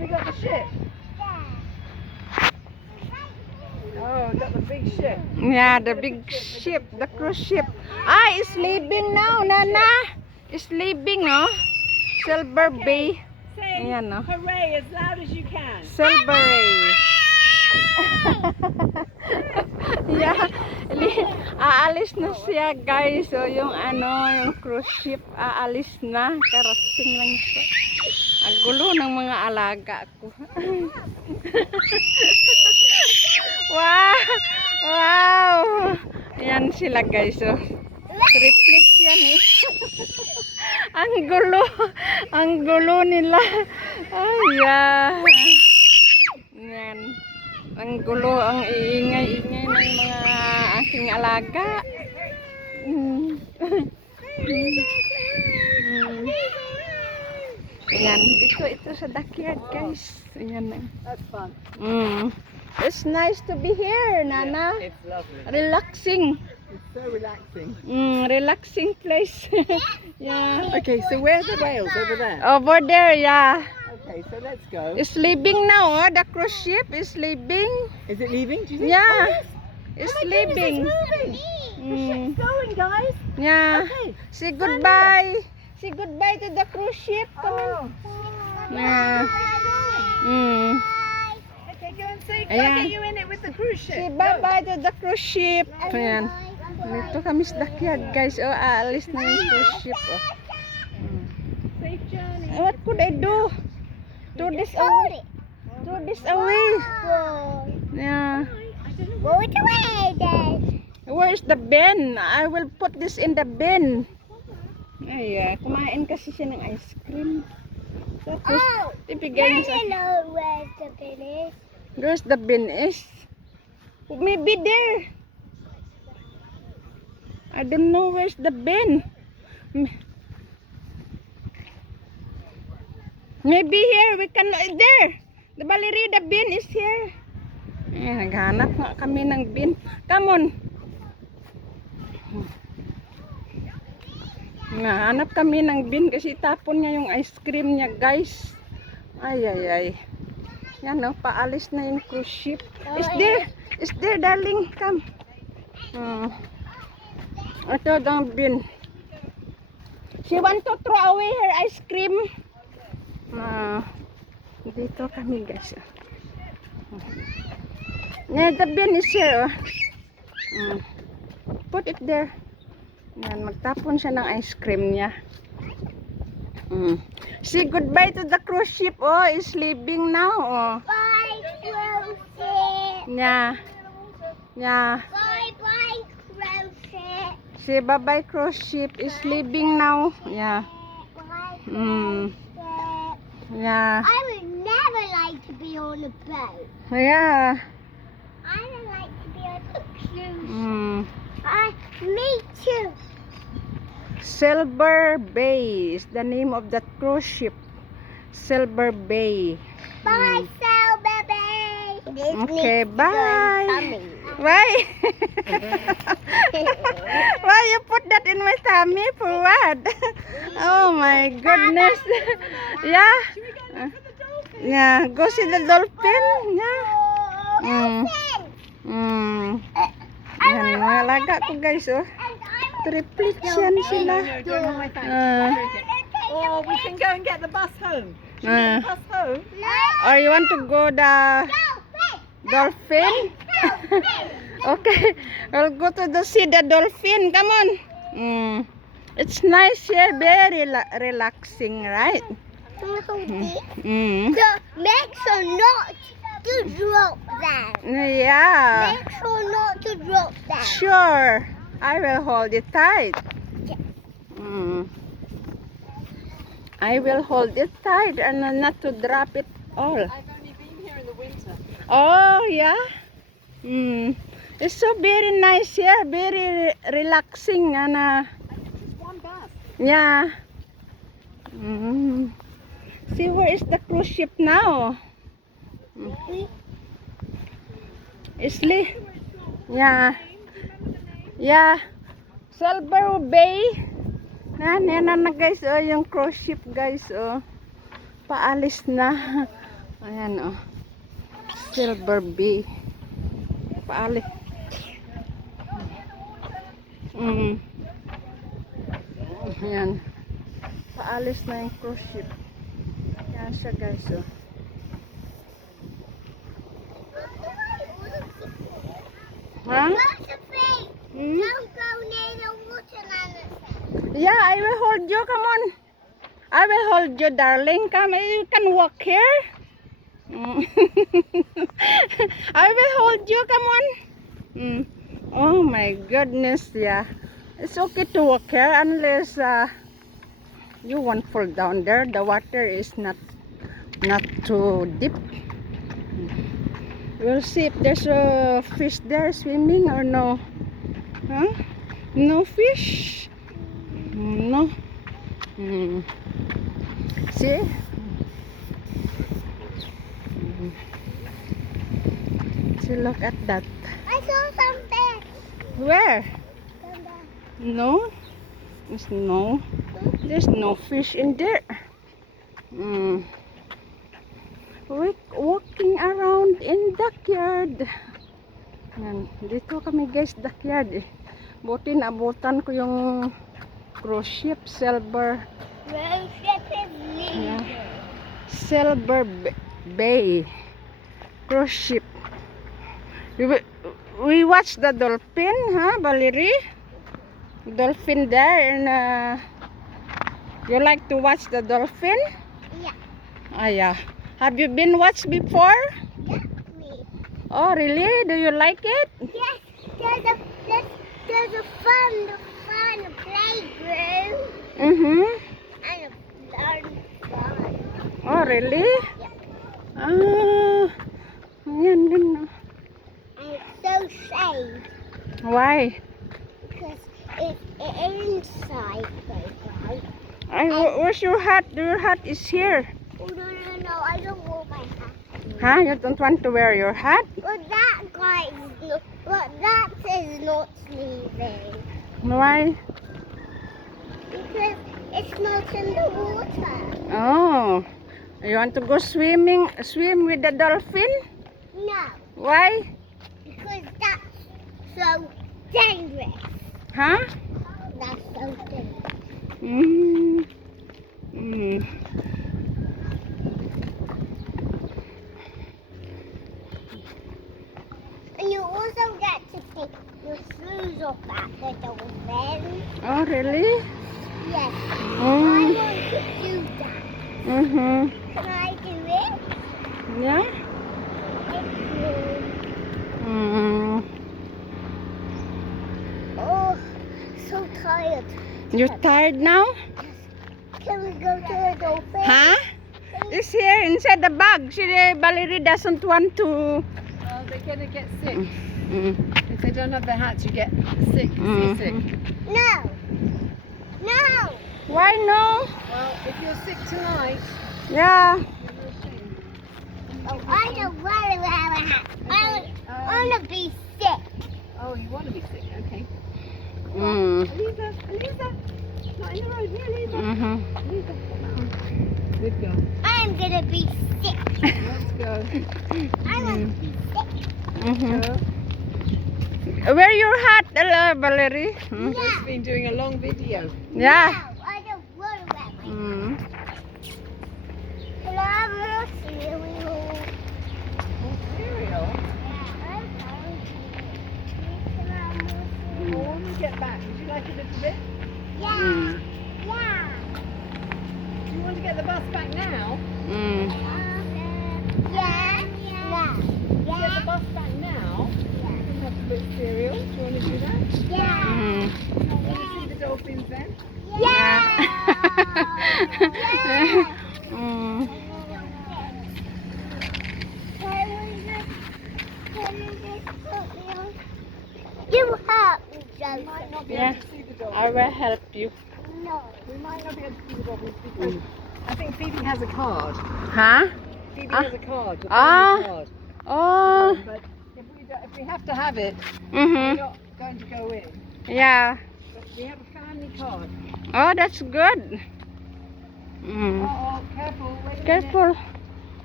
we got the ship? Oh, got the big ship. Yeah, the big ship, the cruise ship. Ah, it's leaving now, Nana. It's leaving, no? Silver Bay. Say Ayan, no? hooray as loud as you can. Silver Bay. Yeah, aalis na siya, guys. So, yung yung cruise ship, aalis na. Karating lang siya. Ang gulo ng mga alaga ko. Wow! Wow! Ayan sila, guys. So, triplets yan eh. Ang gulo. Ang gulo nila. Ayan. Ayan. Ang gulo, ang iingay-ingay ng mga aking alaga. Ayan, ito sa backyard, guys. Ayan na. That's fun. It's nice to be here, Nana. It's lovely. Relaxing. It's so relaxing. Relaxing place. Yeah. Okay, so where's the whales? Over there? Over there, yeah. Okay, so let's go. It's leaving now, oh. The cruise ship is leaving. Is it leaving? Do you think? Yeah. It's leaving. It's going, guys. Yeah. Okay. Say goodbye. Say goodbye to the cruise ship. Come on. Yeah. Okay, go and say, Ayan. get you in it with the cruise ship. Say bye-bye to the cruise ship. Ayan. Dito kami sa backyard, guys. Oh, aalis na yung cruise ship. Oh. Safe journey. What could I do? Throw this away. Throw this away. Yeah. Which way then? Where's the bin? I will put this in the bin. Ay, kumain kasi siya ng ice cream. Tapos, Oh, ibigay I niya sa... don't know where the bin is. Where's the bin is? Maybe there. I don't know where's the bin. Maybe here. We can... There. The Valerie, the bin is here. Naghanap nga kami ng bin. Come on. Nahanap kami ng bin kasi tapon niya yung ice cream niya, guys. Ay, ay, ay. Yan, no, paalis na yung cruise ship. Is there? Is there, darling? Come. Ito ang bin. She want to throw away her ice cream. Dito kami, guys. Yeah, the bin is here. Put it there. Yan, magtapon siya ng ice cream niya. Say goodbye to the cruise ship. Oh, it's leaving now. Oh. Bye, cruise ship. Yeah. Yeah. Bye, bye, cruise ship. Say bye-bye cruise ship. It's leaving now. Yeah. Bye, Mm. ship. Yeah. I would never like to be on a boat. Yeah. I would like to be on a cruise. Mm. Me too. Silver Bay is the name of that cruise ship. Silver Bay. Bye, Sal, baby. Okay, bye. Why? Why you put that in my tummy? For what? Oh my goodness. Yeah. Yeah, go see the dolphin. Yeah. Yan, mga alaga ko, guys, oh. Triplets yan sila. Or we can go and get the bus home. Should we Uh. get the bus home? Or you want to go the dolphin? Okay, we'll go to the see the dolphin. Come on. It's nice here, very relaxing, right? So make sure not to drop that. Yeah. Make sure not to drop that. Sure. I will hold it tight. I will hold it tight and not to drop it all. I've only been here in the winter. Oh, yeah. It's so very nice here, very relaxing and Just one bus. yeah. See, where is the cruise ship now? Yeah. Yeah. Silver Bay. Yan na guys, oh, yung cruise ship, guys, oh. Paalis na. Ayan, oh. Silver Bay. Paalis. Ayan. Paalis na yung cruise ship. Ayan siya, guys, oh. Ha? What's the thing? Don't go near the water, Nana. Yeah, I will hold you. Come on. I will hold you, darling. Come, you can walk here. I will hold you. Come on. Oh my goodness, yeah. It's okay to walk here unless you won't fall down there. The water is not too deep. We'll see if there's a fish there swimming or no. Huh? No fish. No. See? See, look at that. I saw something. Where? No. There's no fish in there. We're walking around in backyard. Yan. Dito kami, guys, backyard eh. Buti naabutan ko yung cruise ship, Silver. Rose ship is leaving. Yeah. Silver Bay cruise ship. We watched the dolphin, huh, Valerie? Dolphin there, and you like to watch the dolphin? Yeah. Ah, yeah. Have you been watched before? Yeah, me. Oh, really? Do you like it? Yes, there's a fun playground and a fun. Oh, really? Yeah. Ah, yan din. And it's so safe Why? because it's inside playground. Where's your hat? Your hat is here. Oh no, I don't want my hat. Huh? You don't want to wear your hat? But that is not leaving Why? because it's not in the water. Oh, you want to go swim with the dolphin? No, Why? because that's so dangerous. Huh? That's so dangerous. And you also get to take your shoes off at the dolphin. Oh, really? Yes, I Mm. want to do that. Can I do it? Yeah. Thank you. Oh, so tired. You tired now? Can we go to the dolphin? Huh? It's here inside the bag. Valerie doesn't want to. Oh, they're going to get sick. Mm. If they don't have their hats, you get sick. Seasick. No. No. Why no? Well, if you're sick tonight, Yeah. you're real shame. Oh, I don't want to have a hat. I want to be sick. Oh, you want to be sick? Okay. Mm. Elisa, not in the road. Here, Elisa. Elisa. Good girl. I'm going to be sick. Let's go. I want to be sick. Go. Wear your hat, Valerie. No. We've been doing a long video. Yeah. No, I don't want to wear my Mm. Can I have more cereal? Oh, cereal. Well, when we get back, would you like a little bit? Yeah. Mm. Yeah. Do you want to get the bus back now? Mm. Yeah. Yeah. Get the bus back now? You can have a bit of cereal. Do you want to do that? Yeah. Mm. Want to see the dolphins then? Yeah. Mm. You help me, We might Joseph. not be Yeah. able to see the dolphins. I will help you. No. We might not be able to see the dolphins because I think Phoebe has a card. Huh? Phoebe Ah. has a card, a Ah. family card. Oh. But if we have to have it, we're Mhm. not going to go in. Yeah. But we have a family card. Oh, that's good. Mm. Oh, careful. Wait a minute. Careful.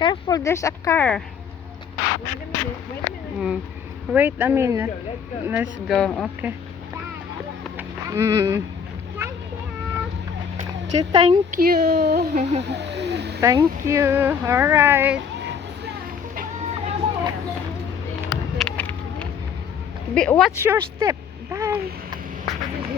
Careful, there's a car. Wait a minute. Wait a minute. Let's go. Okay. Mm. Say thank you. Thank you. All right. Watch your step. Bye.